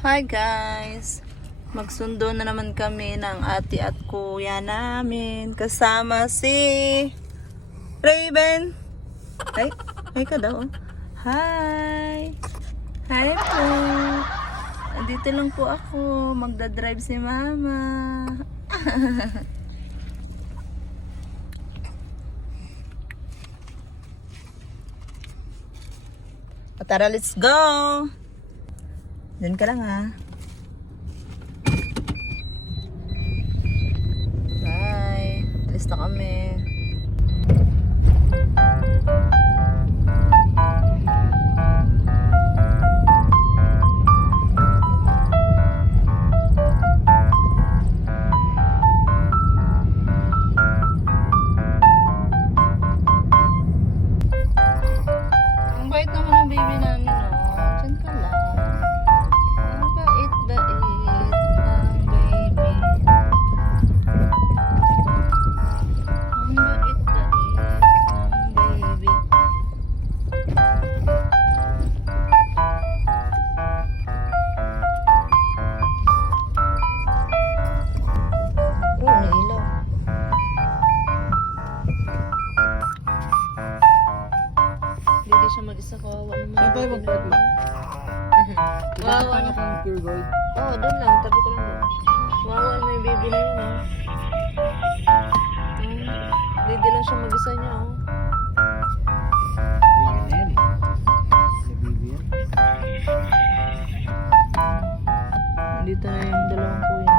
Hi guys! Magsundo na naman kami ng ate at kuya namin. Kasama si Raven. Hi ka daw. Hi! Hi po! Andito lang po ako. Magdadrive si mama. Tara, let's go! Diyan ka lang ha. Bye. Alis na kami. Ang bait naman ng baby namin, no? Diyan ka lang. Ang bait ng baby. Ang bait ng baby. Oh, nailaw. Hindi siya mag-isa ko. Saan tayo mag-park lang? Wawa Ano pang pure gold? Oo, doon lang. Tabi ko lang doon. Wawa na yung baby na yun, oh. Hindi lang siya mag-isa niya, oh. Baby na yan eh. Si baby yan. Nandito na yung dalawang kuya.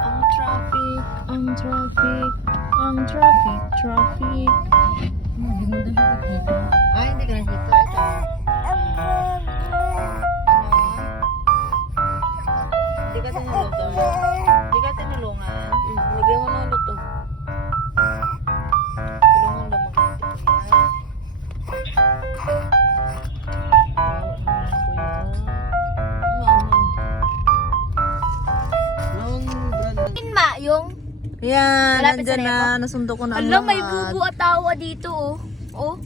Ang traffic, ang traffic, ang traffic, traffic. Hindi mo din nakikita. Ay, hindi ka nakita. Ito. Hindi ka tinulungan. Hindi ka tinulungan. Lagyan mo na ulit to. Tulungan lang mag-isip ko yan. Noong brand ng... Ma, yung... Yan, Malapit sa nandyan na. Nasundo ko na ang Alam, may lahat. bubu at tawa dito, oh. Oh.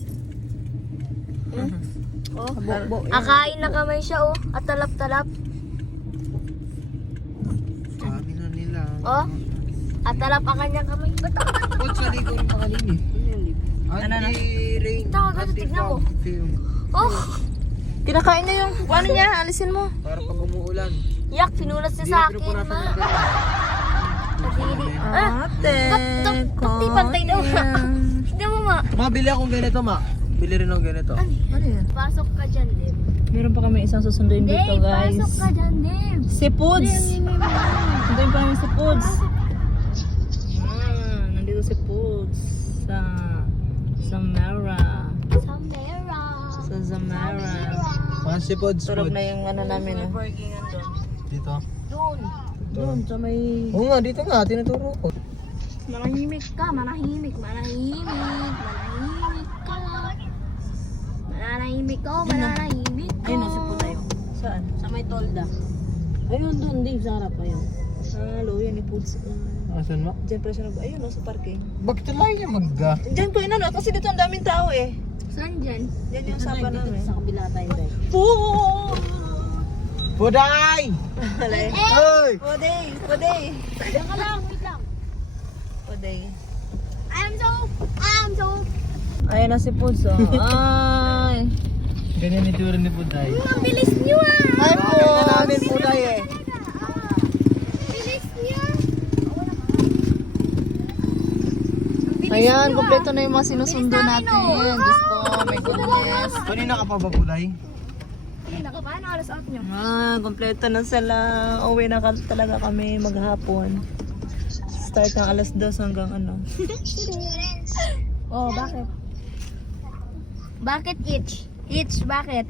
Oh. Kabukbo. Akain na kamay siya, oh. At talap-talap. Sabi na nila. Oh. At talap ang kanyang kamay. Ba't ako? Ba't sa ligo rin makalinis? Ano na? Anti-rain. Tawag ka, tignan mo. Film. Oh. Kinakain niya yung, ano niya, alisin mo. Para pag umuulan. Yak, pinunas niya sa akin, ma. Kadiri. Ah. Ate, Pati pantay daw. Hindi mo, ma. Mabili akong ganito, ma. Bili rin akong ganito. Ano yan? Pasok ka dyan, Dem. Meron pa kami isang susunduin dito, guys. Pasok ka dyan, Dem. Si Puds. Sunduin pa namin si Puds. Nandito si Puds. Sa Zamara. Samera. Sa Zamara. Mga sipods Tulog food. na yung ano namin, oh. Dito. Doon. Doon, sa may... Oo nga, dito nga. Tinuturo ko. Manahimik ka, manahimik, manahimik, manahimik ka. Manahimik ka, manahimik ka. Ayun, si Puds tayo. Saan? Sa may tolda. Ayun, doon, di. Sa harap, ayun. Hello, yan ni Puds. Asan mo? Diyan pala siya ayun, no, sa parking. Bakit tayo niya magga? Diyan ko inano, kasi dito ang daming tao eh. Saan dyan? Diyan yung sapa namin. kabila tayo, Day. Puday! Alay. Hoy! Poday! Poday! Diyan ka lang, wait lang. Poday. I'm so. Ayun na si Puds, oh. Ay! Ganyan itsura ni Puday. Ang bilis niyo, ah. Ay, Bakit na namin Puday eh? Bilis niyo. Ayan, kompleto na yung mga sinusundo natin. Diyos ko, my goodness. Kanina ka pa ba Puday? Paano alas out niyo? Kompleto na sila. Uwi na talaga kami maghapon. Start ng alas 2 hanggang ano. Oh, bakit? Bakit itch? Itch, bakit?